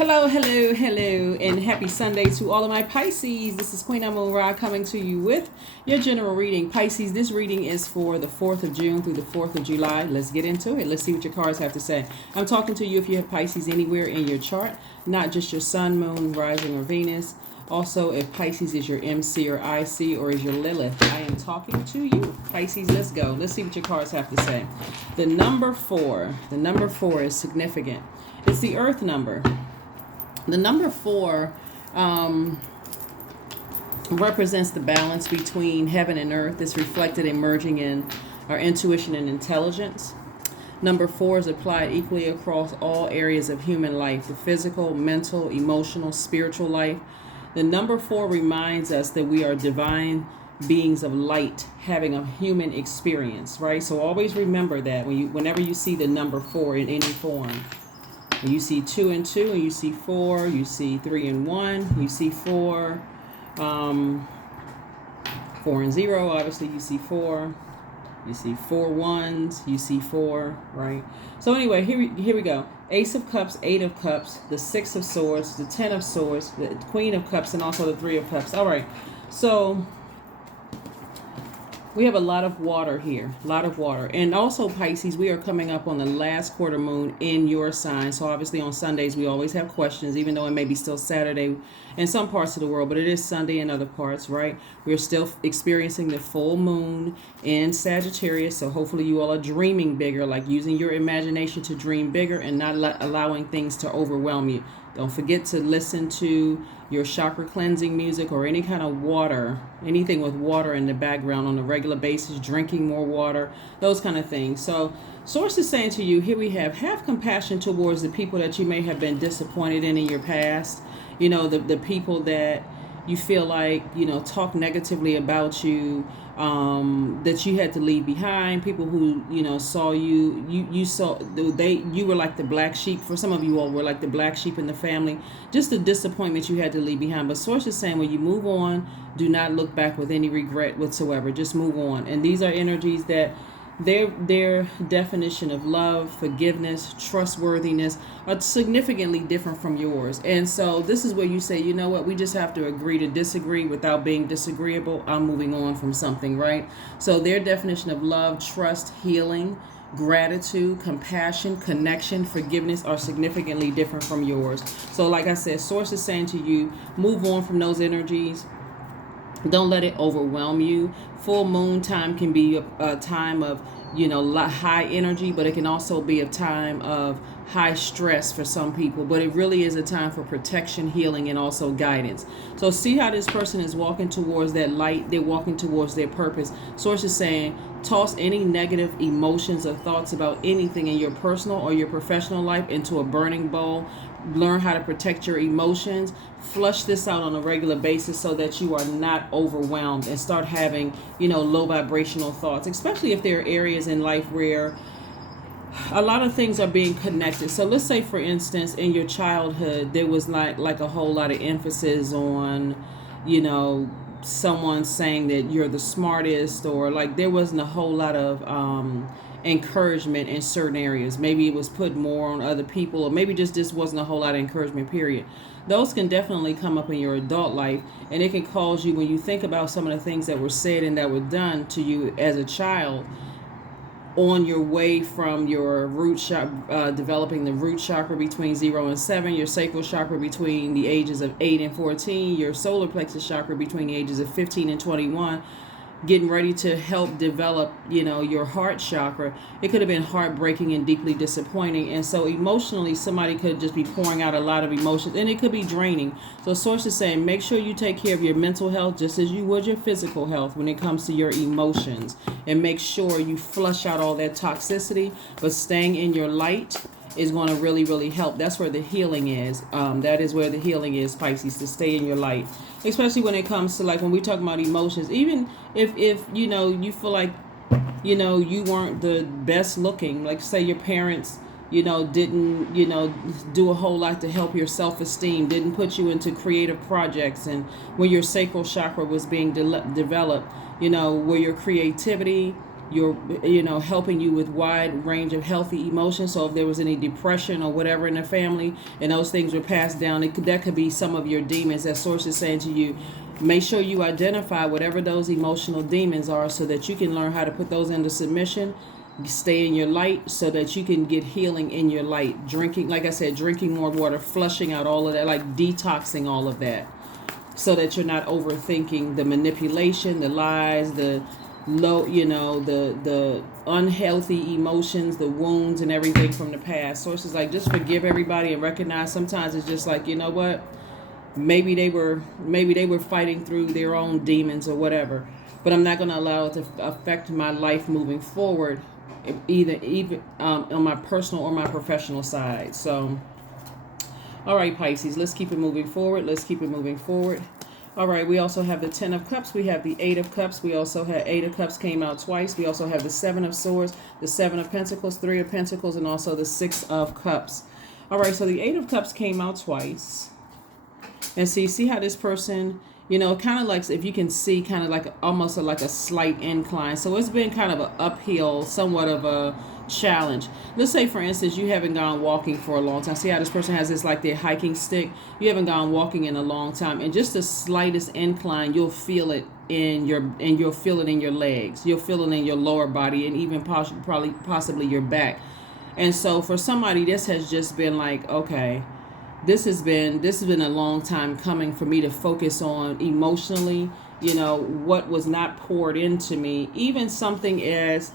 Hello, hello, hello, and happy Sunday to all of my Pisces. This is Queen Amun Ra coming to you with your general reading. Pisces, this reading is for the 4th of June through the 4th of July. Let's get into it. Let's see what your cards have to say. I'm talking to you if you have Pisces anywhere in your chart, not just your sun, moon, rising, or Venus. Also, if Pisces is your MC or IC or is your Lilith, I am talking to you. Pisces, let's go. Let's see what your cards have to say. The number 4. The number 4 is significant. It's the Earth number. The number 4 represents the balance between heaven and earth. It's reflected and merging in our intuition and intelligence. Number 4 is applied equally across all areas of human life, the physical, mental, emotional, spiritual life. The number 4 reminds us that we are divine beings of light having a human experience, right? So always remember that whenever you see the number 4 in any form. You see 2 and 2, and you see 4, you see 3 and 1, you see 4, 4 and 0, obviously you see 4, you see 4 ones, you see 4, right? So anyway, here we go. Ace of Cups, 8 of Cups, the 6 of Swords, the 10 of Swords, the Queen of Cups, and also the 3 of Cups. All right, so we have a lot of water here, a lot of water. And also, Pisces, we are coming up on the last quarter moon in your sign. So obviously on Sundays, we always have questions, even though it may be still Saturday in some parts of the world, but it is Sunday in other parts, right? We're still experiencing the full moon in Sagittarius. So hopefully you all are dreaming bigger, like using your imagination to dream bigger and not allowing things to overwhelm you. Don't forget to listen to your chakra cleansing music or any kind of water, anything with water in the background on a regular basis, drinking more water, those kind of things. So Source is saying to you, here we have compassion towards the people that you may have been disappointed in your past. You know, the people that you feel like, you know, talk negatively about you, that you had to leave behind, people who, you know, saw you were like the black sheep. For some of you all were like the black sheep in the family, just the disappointment you had to leave behind. But Source is saying when you move on, do not look back with any regret whatsoever. Just move on. And these are energies that their definition of love, forgiveness, trustworthiness are significantly different from yours. And so this is where you say, you know what, we just have to agree to disagree without being disagreeable. I'm moving on from something, right? So their definition of love, trust, healing, gratitude, compassion, connection, forgiveness are significantly different from yours. So like I said, Source is saying to you, move on from those energies. Don't let it overwhelm you. Full moon time can be a time of, you know, high energy, but it can also be a time of high stress for some people. But it really is a time for protection, healing, and also guidance. So see how this person is walking towards that light. They're walking towards their purpose. Source is saying, toss any negative emotions or thoughts about anything in your personal or your professional life into a burning bowl. Learn how to protect your emotions. Flush this out on a regular basis so that you are not overwhelmed and start having, you know, low vibrational thoughts, especially if there are areas in life where a lot of things are being connected. So let's say, for instance, in your childhood, there was like a whole lot of emphasis on, you know, someone saying that you're the smartest, or like there wasn't a whole lot of encouragement in certain areas. Maybe it was put more on other people, or maybe just wasn't a whole lot of encouragement, period. Those can definitely come up in your adult life, and it can cause you, when you think about some of the things that were said and that were done to you as a child, on your way from your root chakra, developing the root chakra between 0 and 7, your sacral chakra between the ages of 8 and 14, your solar plexus chakra between the ages of 15 and 21, getting ready to help develop, you know, your heart chakra. It could have been heartbreaking and deeply disappointing. And so emotionally, somebody could just be pouring out a lot of emotions, and it could be draining. So Source is saying, make sure you take care of your mental health just as you would your physical health when it comes to your emotions, and make sure you flush out all that toxicity. But staying in your light is going to really, really help. That's where the healing is. That is where the healing is, Pisces, to stay in your light. Especially when it comes to, like, when we talk about emotions, even if you know, you feel like, you know, you weren't the best looking, like say your parents, you know, didn't, you know, do a whole lot to help your self-esteem, didn't put you into creative projects, and when your sacral chakra was being developed, you know, where your creativity you're, helping you with wide range of healthy emotions. So if there was any depression or whatever in the family and those things were passed down, that could be some of your demons. That source is saying to you, make sure you identify whatever those emotional demons are so that you can learn how to put those into submission, stay in your light so that you can get healing in your light. Drinking, like I said, drinking more water, flushing out all of that, like detoxing all of that, so that you're not overthinking the manipulation, the lies, the low, the unhealthy emotions, the wounds and everything from the past. Sources like, just forgive everybody and recognize sometimes it's just like, you know what? Maybe they were fighting through their own demons or whatever, but I'm not going to allow it to affect my life moving forward, even on my personal or my professional side. So, all right, Pisces, let's keep it moving forward. All right, we also have the 10 of Cups. We have the 8 of Cups. We also had 8 of Cups came out twice. We also have the 7 of Swords, the 7 of Pentacles, 3 of Pentacles, and also the 6 of Cups. All right, so the 8 of Cups came out twice. And see how this person, kind of like, if you can see, kind of like almost like a slight incline. So it's been kind of an uphill, somewhat of a challenge. Let's say, for instance, you haven't gone walking for a long time. See how this person has this like their hiking stick? You haven't gone walking in a long time, and just the slightest incline, you'll feel it you'll feel it in your legs. You'll feel it in your lower body, and even possibly your back. And so for somebody, this has just been like, okay, this has been a long time coming for me to focus on emotionally, what was not poured into me. Even something as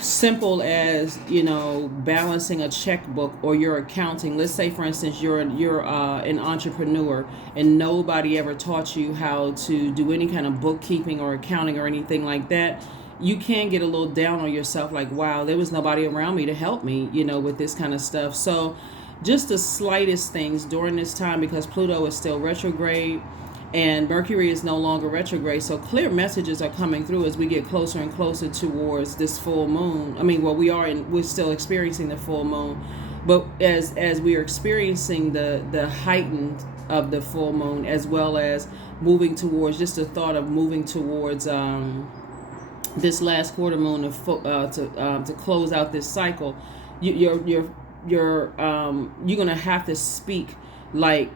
simple as, balancing a checkbook or your accounting. Let's say, for instance, you're an entrepreneur and nobody ever taught you how to do any kind of bookkeeping or accounting or anything like that. You can get a little down on yourself, like, wow, there was nobody around me to help me, with this kind of stuff. So just the slightest things during this time, because Pluto is still retrograde and Mercury is no longer retrograde. So clear messages are coming through as we get closer and closer towards this full moon. We're still experiencing the full moon, but as we are experiencing the heightened of the full moon, as well as moving towards just the thought of moving towards this last quarter moon to close out this cycle, you're gonna have to speak like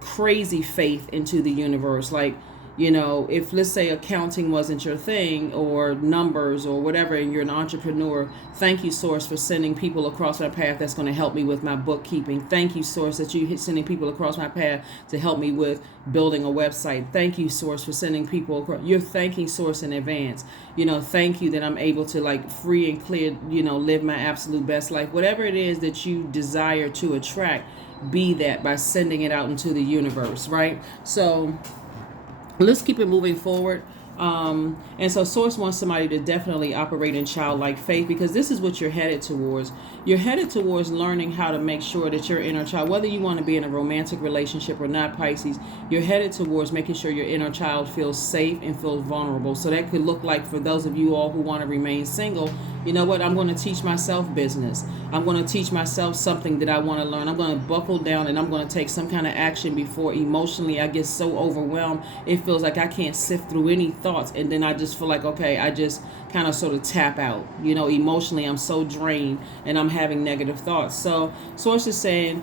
crazy faith into the universe. Like, if let's say accounting wasn't your thing, or numbers or whatever, and you're an entrepreneur, thank you, source, for sending people across my path that's going to help me with my bookkeeping. Thank you, source, that you sending people across my path to help me with building a website. Thank you, source, for sending people across. You're thanking source in advance. Thank you that I'm able to, like, free and clear, live my absolute best life. Whatever it is that you desire to attract, be that by sending it out into the universe, right? So let's keep it moving forward. And so source wants somebody to definitely operate in childlike faith, because this is what you're headed towards. You're headed towards learning how to make sure that your inner child, whether you want to be in a romantic relationship or not, Pisces, you're headed towards making sure your inner child feels safe and feels vulnerable. So that could look like, for those of you all who want to remain single, you know what? I'm going to teach myself business. I'm going to teach myself something that I want to learn. I'm going to buckle down and I'm going to take some kind of action before emotionally I get so overwhelmed. It feels like I can't sift through any thoughts. And then I just feel like, okay, I just kind of sort of tap out. Emotionally, I'm so drained and I'm having negative thoughts. So source is saying,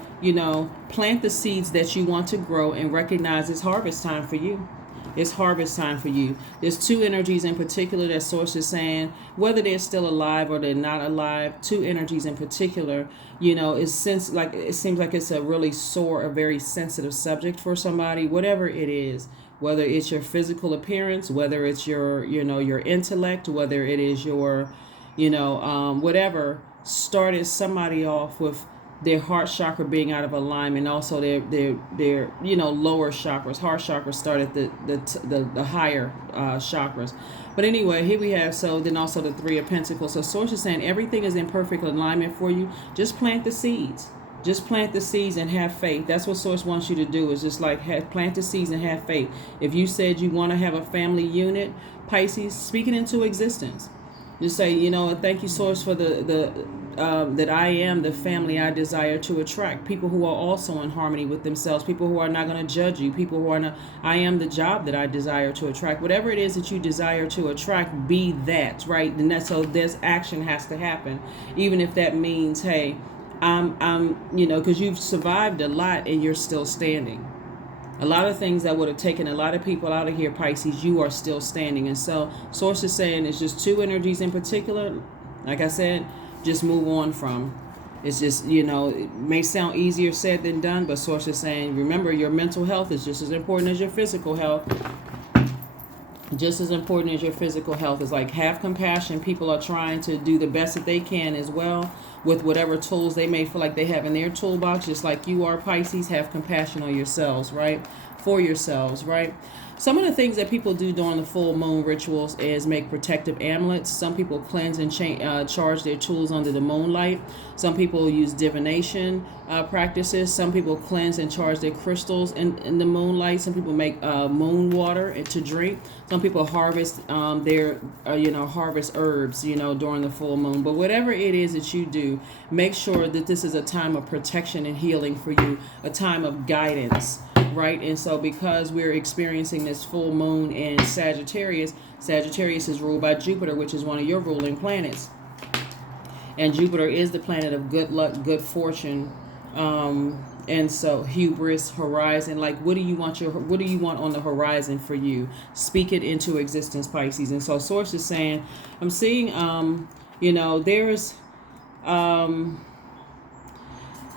plant the seeds that you want to grow and recognize it's harvest time for you. It's harvest time for you. There's two energies in particular that source is saying, whether they're still alive or they're not alive, two energies in particular, it seems like it's a really sore, a very sensitive subject for somebody, whatever it is, whether it's your physical appearance, whether it's your intellect, whether it is your, whatever, started somebody off with their heart chakra being out of alignment, also their lower chakras. Heart chakra started the higher chakras. But anyway, here we have, so then also the 3 of Pentacles. So source is saying everything is in perfect alignment for you. Just plant the seeds. Just plant the seeds and have faith. That's what source wants you to do, is just like plant the seeds and have faith. If you said you want to have a family unit, Pisces, speak it into existence. Just say, thank you, source, for the that I am the family I desire to attract. People who are also in harmony with themselves. People who are not going to judge you. People who are not. I am the job that I desire to attract. Whatever it is that you desire to attract, be that, right? And that's so. There's action has to happen, even if that means, hey, because you've survived a lot and you're still standing. A lot of things that would have taken a lot of people out of here, Pisces, you are still standing. And so Source is saying it's just two energies in particular, like I said, just move on from. It's just, it may sound easier said than done, but Source is saying, remember, your mental health is just as important as your physical health. Just as important as your physical health. Is like, have compassion. People are trying to do the best that they can as well with whatever tools they may feel like they have in their toolbox, just like you are, Pisces. Have compassion on yourselves, right? For yourselves, right? Some of the things that people do during the full moon rituals is make protective amulets. Some people cleanse and charge their tools under the moonlight. Some people use divination practices. Some people cleanse and charge their crystals in the moonlight. Some people make moon water to drink. Some people harvest harvest herbs, during the full moon. But whatever it is that you do, make sure that this is a time of protection and healing for you, a time of guidance. Right. And so because we're experiencing this full moon in Sagittarius is ruled by Jupiter, which is one of your ruling planets. And Jupiter is the planet of good luck, good fortune. And so hubris, horizon, like what do you want on the horizon for you? Speak it into existence, Pisces. And so Source is saying, I'm seeing, there's,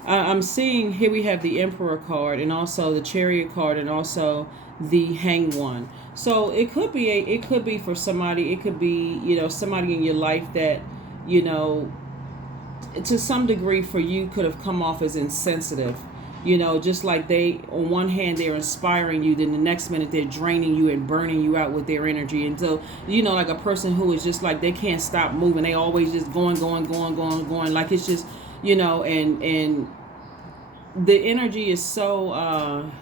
I'm seeing here we have the Emperor card and also the Chariot card and also the Hanged One. So it could be for somebody. It could be somebody in your life that to some degree for you could have come off as insensitive. Just like they, on one hand, they're inspiring you, then the next minute they're draining you and burning you out with their energy. And so, like a person who is just like they can't stop moving. They always just going. Like it's just. And the energy is so,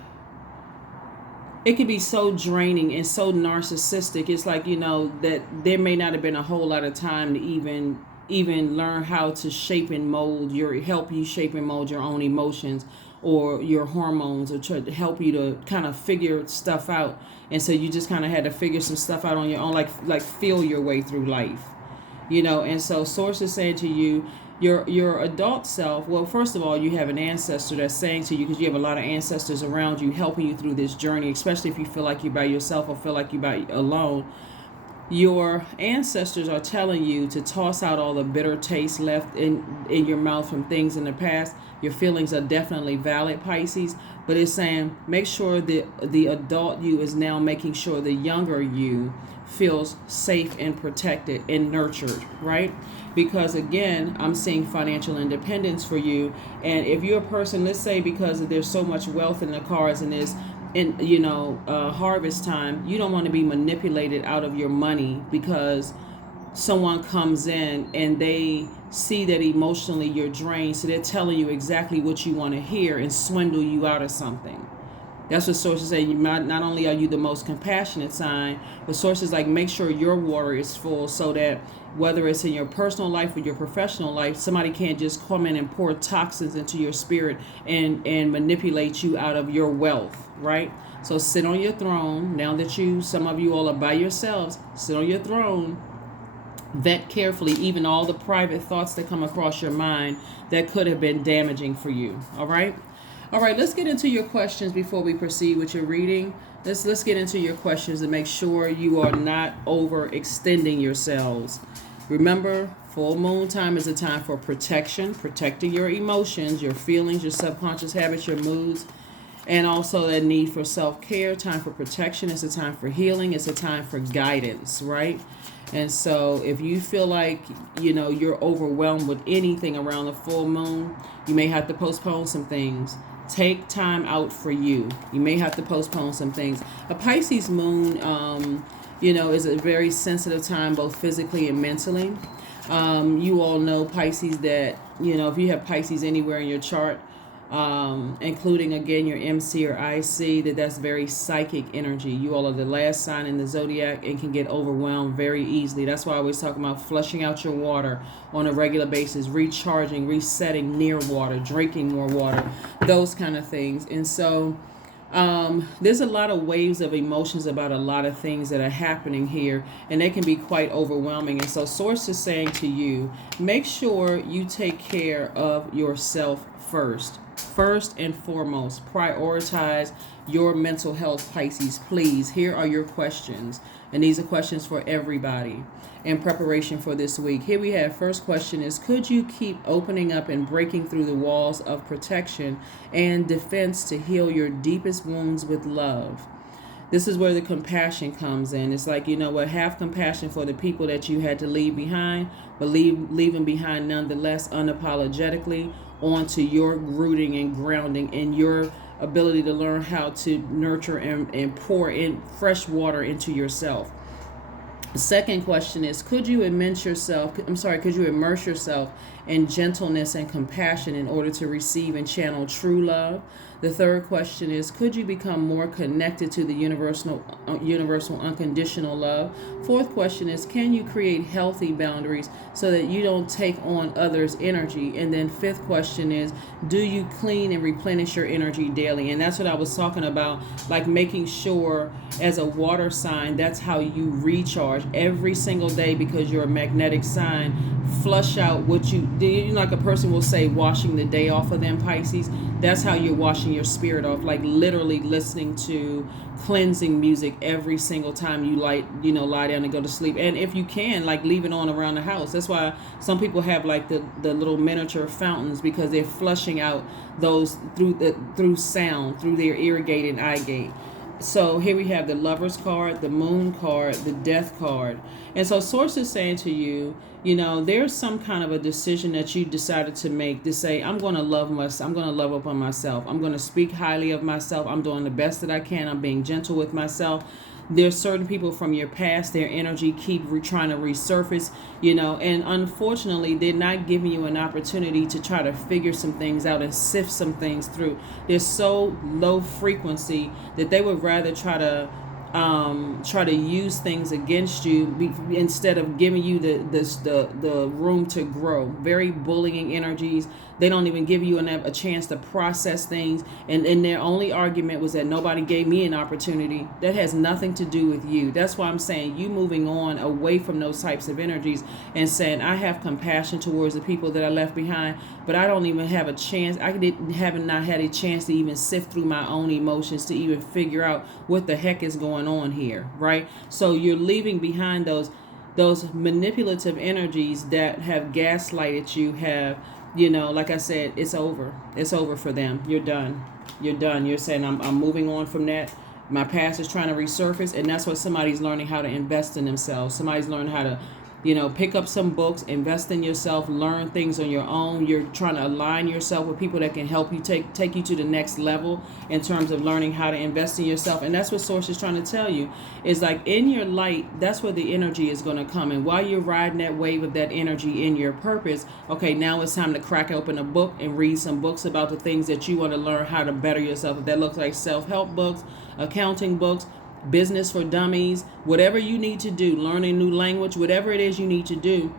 it can be so draining and so narcissistic. It's like, that there may not have been a whole lot of time to even learn how to help you shape and mold your own emotions or your hormones, or to help you to kind of figure stuff out. And so you just kind of had to figure some stuff out on your own, like feel your way through life, and so Source is saying to you, your adult self, well, first of all, you have an ancestor that's saying to you, because you have a lot of ancestors around you helping you through this journey, especially if you feel like you're by yourself or feel like you're alone. Your ancestors are telling you to toss out all the bitter taste left in your mouth from things in the past. Your feelings are definitely valid, Pisces, but it's saying make sure that the adult you is now making sure the younger you feels safe and protected and nurtured, right? Because again, I'm seeing financial independence for you. And if you're a person, let's say because there's so much wealth in the cards and there's harvest time, you don't want to be manipulated out of your money because someone comes in and they see that emotionally you're drained, so they're telling you exactly what you want to hear and swindle you out of something. That's what sources say. Not only are you the most compassionate sign, but sources like make sure your water is full so that whether it's in your personal life or your professional life, somebody can't just come in and pour toxins into your spirit and manipulate you out of your wealth, right? So sit on your throne. Now that some of you all are by yourselves, sit on your throne. Vet carefully even all the private thoughts that come across your mind that could have been damaging for you. All right, let's get into your questions before we proceed with your reading. Let's get into your questions and make sure you are not overextending yourselves. Remember, full moon time is a time for protecting your emotions, your feelings, your subconscious habits, your moods, and also that need for self-care. Time for protection. It's a time for healing. It's a time for guidance, right? And so if you feel like, you're overwhelmed with anything around the full moon, you may have to postpone some things. Take time out for you. You may have to postpone some things. A Pisces moon, is a very sensitive time, both physically and mentally. You all know Pisces that, if you have Pisces anywhere in your chart, including again your MC or IC, that's very psychic energy. You all are the last sign in the zodiac and can get overwhelmed very easily. That's why I always talk about flushing out your water on a regular basis, recharging, resetting near water, drinking more water, those kind of things. And so there's a lot of waves of emotions about a lot of things that are happening here, and they can be quite overwhelming. And so Source is saying to you, make sure you take care of yourself first. First and foremost, prioritize your mental health, Pisces. Please, here are your questions. And these are questions for everybody in preparation for this week. Here we have, first question is, could you keep opening up and breaking through the walls of protection and defense to heal your deepest wounds with love? This is where the compassion comes in. It's like, you know what, have compassion for the people that you had to leave behind, but leave them behind nonetheless, unapologetically, onto your rooting and grounding and your ability to learn how to nurture and pour in fresh water into yourself. The second question is, could you immerse yourself in gentleness and compassion in order to receive and channel true love? The third question is, could you become more connected to the universal unconditional love? Fourth question is, can you create healthy boundaries so that you don't take on others' energy? And then fifth question is, do you clean and replenish your energy daily? And that's what I was talking about, like making sure as a water sign, that's how you recharge every single day, because you're a magnetic sign. Flush out what you do. Like a person will say, washing the day off of them, Pisces. That's how you're washing your spirit off, like literally listening to cleansing music every single time you lie down and go to sleep. And if you can, like, leave it on around the house. That's why some people have like the little miniature fountains, because they're flushing out those through sound, through their irrigated eye gate. So here we have the Lover's card, the Moon card, the Death card. And so Source is saying to you, there's some kind of a decision that you decided to make to say, I'm going to love myself. I'm going to love up on myself. I'm going to speak highly of myself. I'm doing the best that I can. I'm being gentle with myself. There's certain people from your past, their energy keep trying to resurface, and unfortunately, they're not giving you an opportunity to try to figure some things out and sift some things through. They're so low frequency that they would rather try to use things against you instead of giving you the room to grow. Very bullying energies. They don't even give you a chance to process things. And their only argument was that nobody gave me an opportunity. That has nothing to do with you. That's why I'm saying you moving on away from those types of energies and saying, I have compassion towards the people that I left behind, but I don't even have a chance. I haven't not had a chance to even sift through my own emotions to even figure out what the heck is going on here, right? So you're leaving behind those manipulative energies that have gaslighted you, have, like I said, it's over. It's over for them. You're done. You're saying, I'm moving on from that. My past is trying to resurface, and that's what somebody's learning how to invest in themselves. Somebody's learning how to pick up some books, invest in yourself, learn things on your own. You're trying to align yourself with people that can help you take you to the next level in terms of learning how to invest in yourself. And that's what Source is trying to tell you, is like in your light, that's where the energy is going to come. And while you're riding that wave of that energy in your purpose, okay, now it's time to crack open a book and read some books about the things that you want to learn how to better yourself. If that looks like self-help books, accounting books, business for dummies, whatever you need to do, learn a new language, whatever it is you need to do.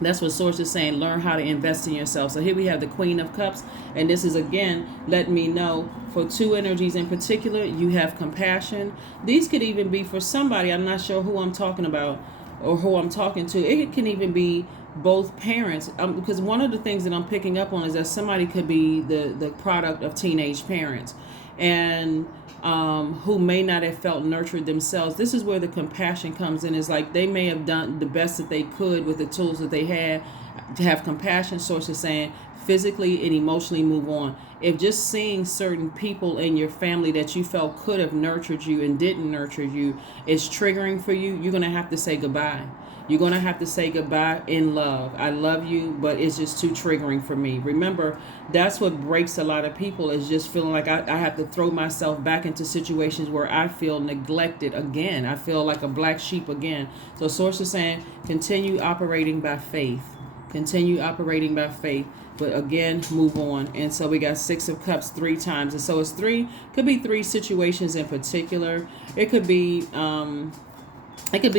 That's what Source is saying. Learn how to invest in yourself. So here we have the Queen of Cups. And this is, again, letting me know for two energies in particular, you have compassion. These could even be for somebody. I'm not sure who I'm talking about or who I'm talking to. It can even be both parents. Because one of the things that I'm picking up on is that somebody could be the product of teenage parents. And who may not have felt nurtured themselves. This is where the compassion comes in. Is like they may have done the best that they could with the tools that they had to have compassion. Source is saying physically and emotionally move on. If just seeing certain people in your family that you felt could have nurtured you and didn't nurture you is triggering for you, you're going to have to say goodbye. You're going to have to say goodbye in love. I love you, but it's just too triggering for me. Remember, that's what breaks a lot of people, is just feeling like I have to throw myself back into situations where I feel neglected again. I feel like a black sheep again. So Source is saying, continue operating by faith. Continue operating by faith. But again, move on. And so we got 6 of Cups 3 times. And so it's could be 3 situations in particular. It could be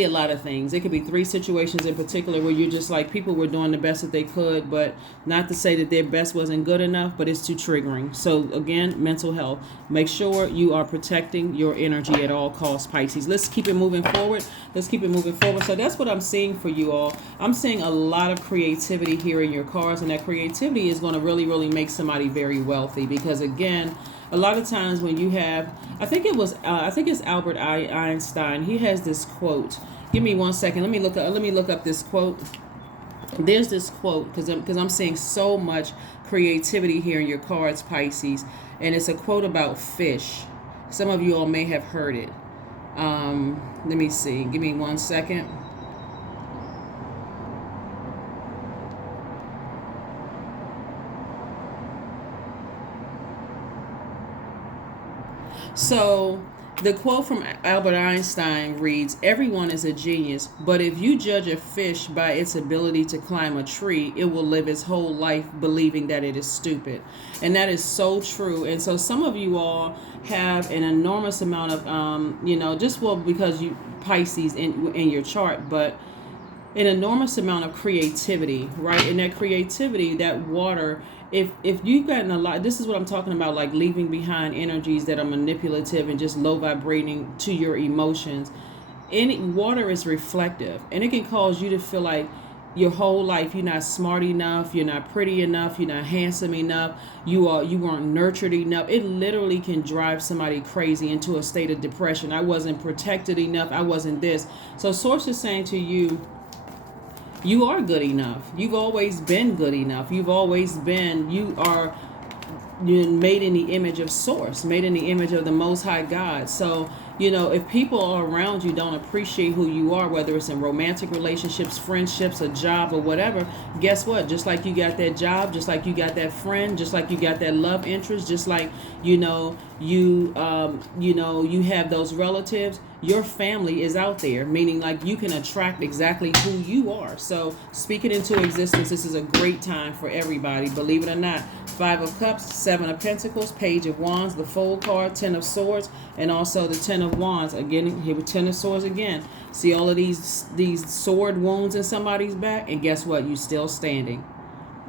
a lot of things. It could be 3 situations in particular where you're just like, people were doing the best that they could, but not to say that their best wasn't good enough, but it's too triggering. So again, mental health. Make sure you are protecting your energy at all costs, Pisces. Let's keep it moving forward. So that's what I'm seeing for you all. I'm seeing a lot of creativity here in your cards, and that creativity is going to really, really make somebody very wealthy, because again, a lot of times when you have, I think it's Albert Einstein. He has this quote. Give me 1 second. Let me look up this quote. There's this quote because I'm seeing so much creativity here in your cards, Pisces, and it's a quote about fish. Some of you all may have heard it. Let me see. Give me 1 second. So the quote from Albert Einstein reads, "Everyone is a genius, but if you judge a fish by its ability to climb a tree, it will live its whole life believing that it is stupid." And that is so true. And so some of you all have an enormous amount of, because you Pisces in your chart, but an enormous amount of creativity, right? And that creativity, that water, if you've gotten a lot, this is what I'm talking about, like leaving behind energies that are manipulative and just low vibrating to your emotions. Any water is reflective, and it can cause you to feel like your whole life you're not smart enough, you're not pretty enough, you're not handsome enough, you weren't nurtured enough. It literally can drive somebody crazy into a state of depression. I wasn't protected enough, I wasn't this. So source is saying to you, you are good enough. You've always been good enough. You're made in the image of Source, made in the image of the Most High God. So, if people around you don't appreciate who you are, whether it's in romantic relationships, friendships, a job, or whatever, guess what? Just like you got that job, just like you got that friend, just like you got that love interest, just like, you have those relatives, your family is out there, meaning like you can attract exactly who you are. So speak it into existence. This is a great time for everybody, believe it or not. 5 of Cups, 7 of Pentacles, Page of Wands, the Fool card, 10 of Swords, and also the 10 of Wands. Again, here with 10 of Swords again. See all of these sword wounds in somebody's back, and guess what? You still standing.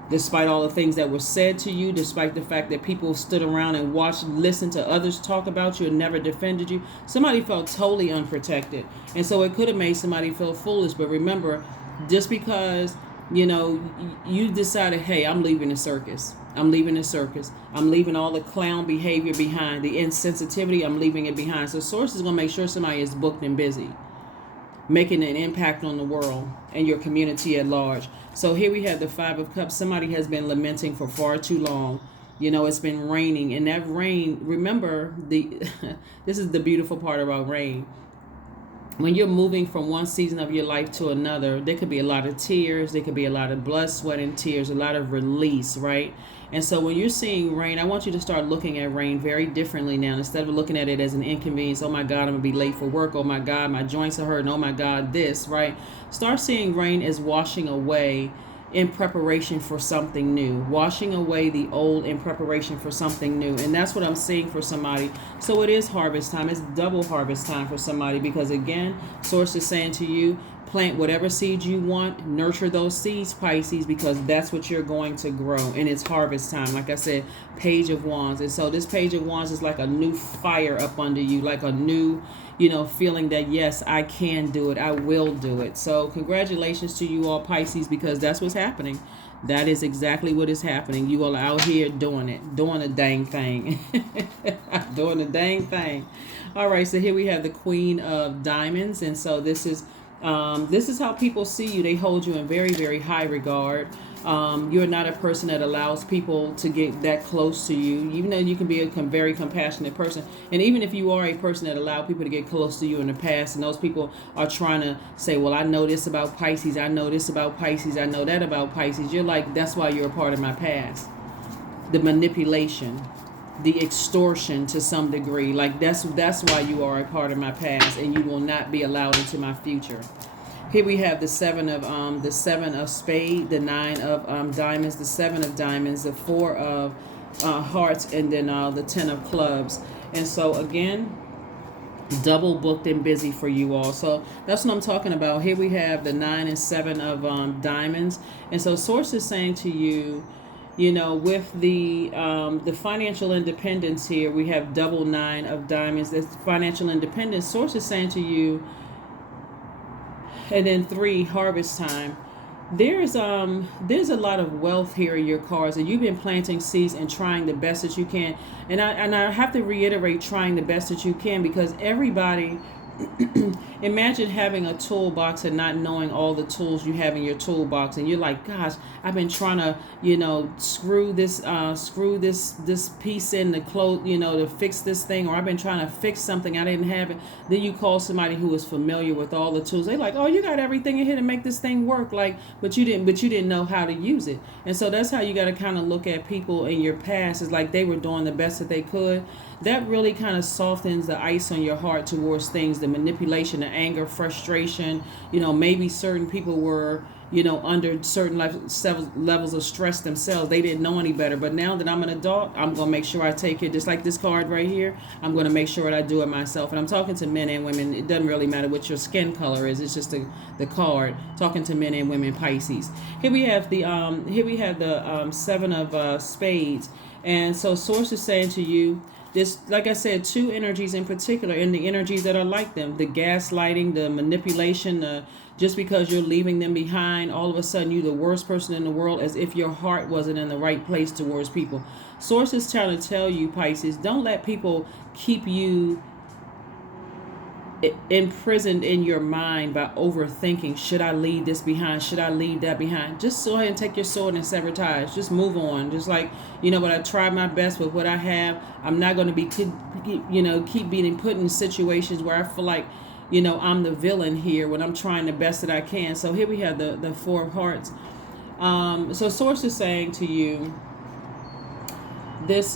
Despite all the things that were said to you, despite the fact that people stood around and listened to others talk about you and never defended you, somebody felt totally unprotected. And so it could have made somebody feel foolish. But remember, just because, you decided, hey, I'm leaving the circus. I'm leaving the circus. I'm leaving all the clown behavior behind, the insensitivity, I'm leaving it behind. So Source is going to make sure somebody is booked and busy, making an impact on the world and your community at large. So here we have the 5 of Cups. Somebody has been lamenting for far too long. It's been raining, and that rain, remember, this is the beautiful part about rain. When you're moving from one season of your life to another, there could be a lot of tears, there could be a lot of blood, sweat, and tears, a lot of release, right? And so when you're seeing rain, I want you to start looking at rain very differently now. Instead of looking at it as an inconvenience, oh my God, I'm gonna be late for work, oh my God, my joints are hurting, oh my God, this, right? Start seeing rain as washing away in preparation for something new, washing away the old in preparation for something new. And that's what I'm seeing for somebody. So it is harvest time. It's double harvest time for somebody, because again, Source is saying to you, plant whatever seeds you want, nurture those seeds, Pisces, because that's what you're going to grow. And it's harvest time. Like I said, Page of Wands. And so this Page of Wands is like a new fire up under you, like a new, feeling that, yes, I can do it. I will do it. So congratulations to you all, Pisces, because that's what's happening. That is exactly what is happening. You all out here doing it, doing a dang thing, doing a dang thing. All right. So here we have the Queen of Diamonds. And so this is how people see you. They hold you in very, very high regard. You're not a person that allows people to get that close to you, even though you can be a very compassionate person. And even if you are a person that allowed people to get close to you in the past, and those people are trying to say, well, I know this about Pisces, I know this about Pisces, I know that about Pisces, you're like, that's why you're a part of my past. The manipulation, the extortion to some degree, like that's why you are a part of my past, and you will not be allowed into my future. Here we have the seven of spade, the nine of diamonds, the seven of diamonds, the four of hearts, and then the 10 of clubs. And so again, double booked and busy for you all. So that's what I'm talking about. Here we have the 9 and 7 of diamonds. And so source is saying to you, you know, with the financial independence here, we have double 9 of diamonds. That's financial independence. Source is saying to you, and then 3, harvest time. There's a lot of wealth here in your cards, and you've been planting seeds and trying the best that you can. And I have to reiterate, trying the best that you can, because everybody imagine having a toolbox and not knowing all the tools you have in your toolbox, and you're like, gosh, I've been trying to, you know, screw this piece in the close, you know, to fix this thing, or I've been trying to fix something, I didn't have it. Then you call somebody who is familiar with all the tools. They're like, oh, you got everything in here to make this thing work, like, but you didn't know how to use it. And so that's how you got to kind of look at people in your past. It's like they were doing the best that they could. That really kind of softens the ice on your heart towards things, the manipulation, the anger, frustration. You know, maybe certain people were, you know, under certain levels of stress themselves. They didn't know any better. But now that I'm an adult, I'm going to make sure I take it. Just like this card right here, I'm going to make sure that I do it myself. And I'm talking to men and women. It doesn't really matter what your skin color is. It's just the card. Talking to men and women, Pisces. Here we have the 7 of spades. And so source is saying to you, this, like I said, 2 energies in particular, and the energies that are like them, the gaslighting, the manipulation, just because you're leaving them behind, all of a sudden you're the worst person in the world, as if your heart wasn't in the right place towards people. Source is trying to tell you, Pisces, don't let people keep you imprisoned in your mind by overthinking. Should I leave this behind? Should I leave that behind? Just go ahead and take your sword and sever ties. Just move on. Just like, you know, but I tried my best with what I have. I'm not going to be, keep being put in situations where I feel like, you know, I'm the villain here when I'm trying the best that I can. So here we have the 4 of hearts. So source is saying to you, this,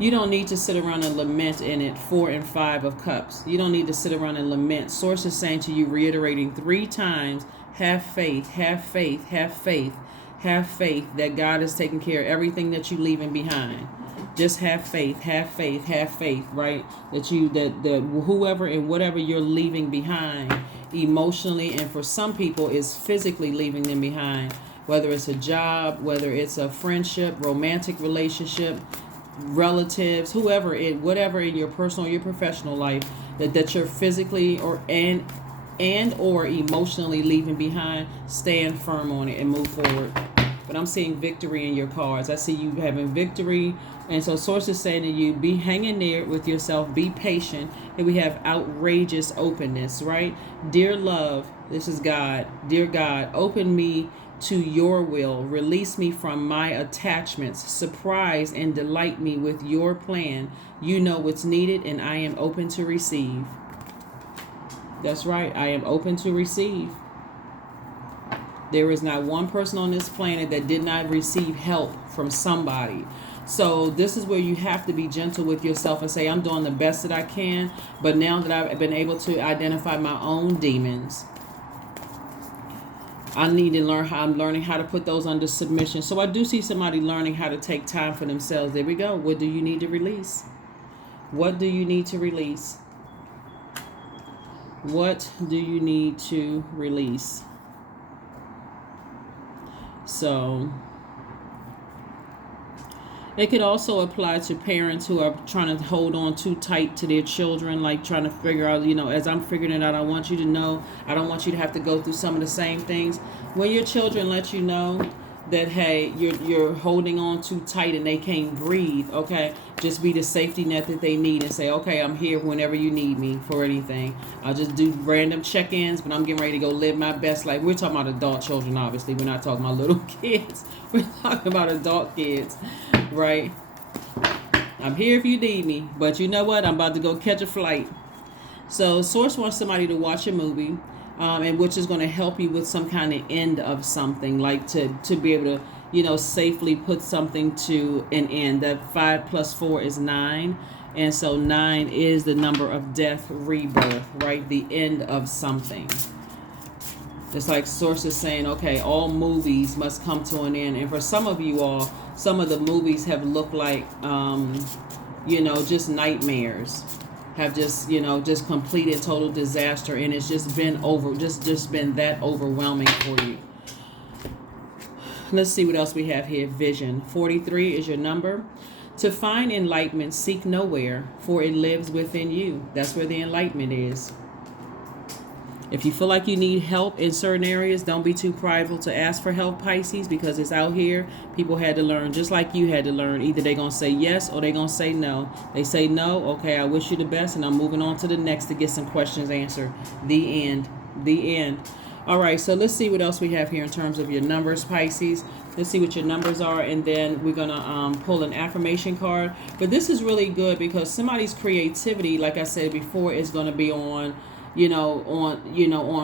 you don't need to sit around and lament in it. 4 and 5 of cups. You don't need to sit around and lament. Source is saying to you, reiterating 3 times, have faith, have faith, have faith, have faith that God is taking care of everything that you're leaving behind. Just have faith, have faith, have faith, right? That whoever and whatever you're leaving behind emotionally, and for some people is physically leaving them behind, whether it's a job, whether it's a friendship, romantic relationship, relatives, whatever in your personal, your professional life, that you're physically or emotionally leaving behind. Stand firm on it and move forward. But I'm seeing victory in your cards. I see you having victory. And so source is saying to you, be hanging there with yourself, be patient. And we have outrageous openness, right? Dear love, this is God. Dear God, open me to your will, release me from my attachments, surprise and delight me with your plan. You know what's needed, and I am open to receive. That's right, I am open to receive. There is not one person on this planet that did not receive help from somebody. So this is where you have to be gentle with yourself and say, I'm doing the best that I can, but now that I've been able to identify my own demons, I need to learn how. I'm learning how to put those under submission. So I do see somebody learning how to take time for themselves. There we go. What do you need to release? What do you need to release? What do you need to release? So it could also apply to parents who are trying to hold on too tight to their children, like trying to figure out, you know, as I'm figuring it out, I want you to know, I don't want you to have to go through some of the same things. When your children let you know that, hey, you're holding on too tight and they can't breathe, okay, just be the safety net that they need and say, okay, I'm here whenever you need me for anything. I'll just do random check-ins, but I'm getting ready to go live my best life. We're talking about adult children, obviously. We're not talking about little kids. We're talking about adult kids, right? I'm here if you need me, but you know what? I'm about to go catch a flight. So source wants somebody to watch a movie, and which is going to help you with some kind of end of something, like to be able to safely put something to an end. That 5 plus 4 is 9. And so 9 is the number of death, rebirth, right? The end of something. It's like sources saying, okay, all movies must come to an end. And for some of you all, some of the movies have looked like, just nightmares. Have just completed total disaster. And it's just been just been that overwhelming for you. Let's see what else we have here. Vision. 43 is your number. To find enlightenment, seek nowhere, for it lives within you. That's where the enlightenment is. If you feel like you need help in certain areas, don't be too prideful to ask for help, Pisces, because it's out here. People had to learn, just like you had to learn. Either they're going to say yes or they're going to say no. They say no, okay, I wish you the best, and I'm moving on to the next to get some questions answered. The end. The end. All right, so let's see what else we have here in terms of your numbers, Pisces. Let's see what your numbers are, and then we're going to pull an affirmation card. But this is really good because somebody's creativity, like I said before, is going to be on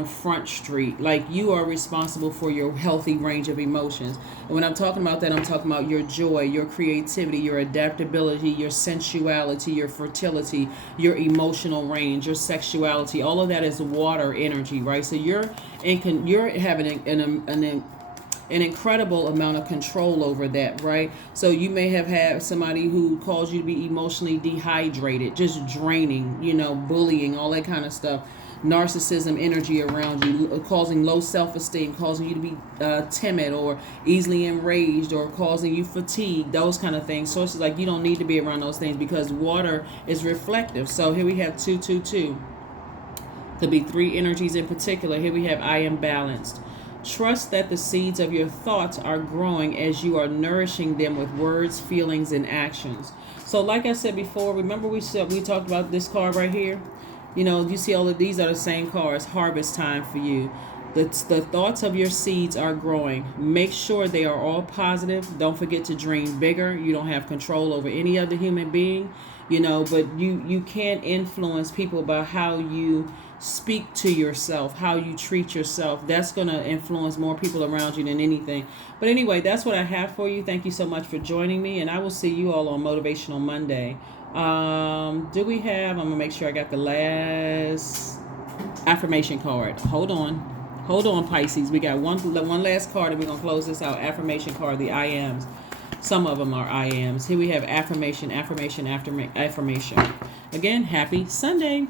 Front Street. Like, you are responsible for your healthy range of emotions. And when I'm talking about that, I'm talking about your joy, your creativity, your adaptability, your sensuality, your fertility, your emotional range, your sexuality. All of that is water energy, right? So you're having an incredible amount of control over that, right? So you may have had somebody who caused you to be emotionally dehydrated, just draining, bullying, all that kind of stuff. Narcissism energy around you, causing low self-esteem, causing you to be timid or easily enraged, or causing you fatigue, those kind of things. Sources like, you don't need to be around those things because water is reflective. So here we have 222. Could be 3 energies in particular. Here we have I am balanced. Trust that the seeds of your thoughts are growing as you are nourishing them with words, feelings, and actions. So like I said before, remember we talked about this card right here? You see all of these are the same cards. Harvest time for you. The thoughts of your seeds are growing. Make sure they are all positive. Don't forget to dream bigger. You don't have control over any other human being, but you can influence people by how you speak to yourself, how you treat yourself. That's going to influence more people around you than anything. But anyway, that's what I have for you. Thank you so much for joining me, and I will see you all on Motivational Monday. I'm going to make sure I got the last affirmation card. Hold on, Pisces. We got one last card, and we're going to close this out. Affirmation card, the I ams. Some of them are I ams. Here we have affirmation. Again, happy Sunday.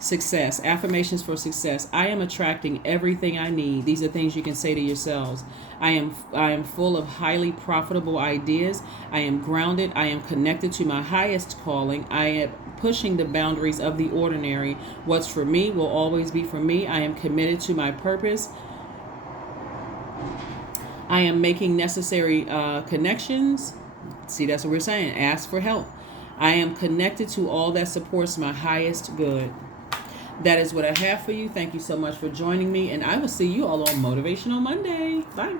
Success. Affirmations for success. I am attracting everything I need. These are things you can say to yourselves. I am full of highly profitable ideas. I am grounded. I am connected to my highest calling. I am pushing the boundaries of the ordinary. What's for me will always be for me. I am committed to my purpose. I am making necessary connections. See, that's what we're saying. Ask for help. I am connected to all that supports my highest good. That is what I have for you. Thank you so much for joining me, and I will see you all on Motivational Monday. Bye.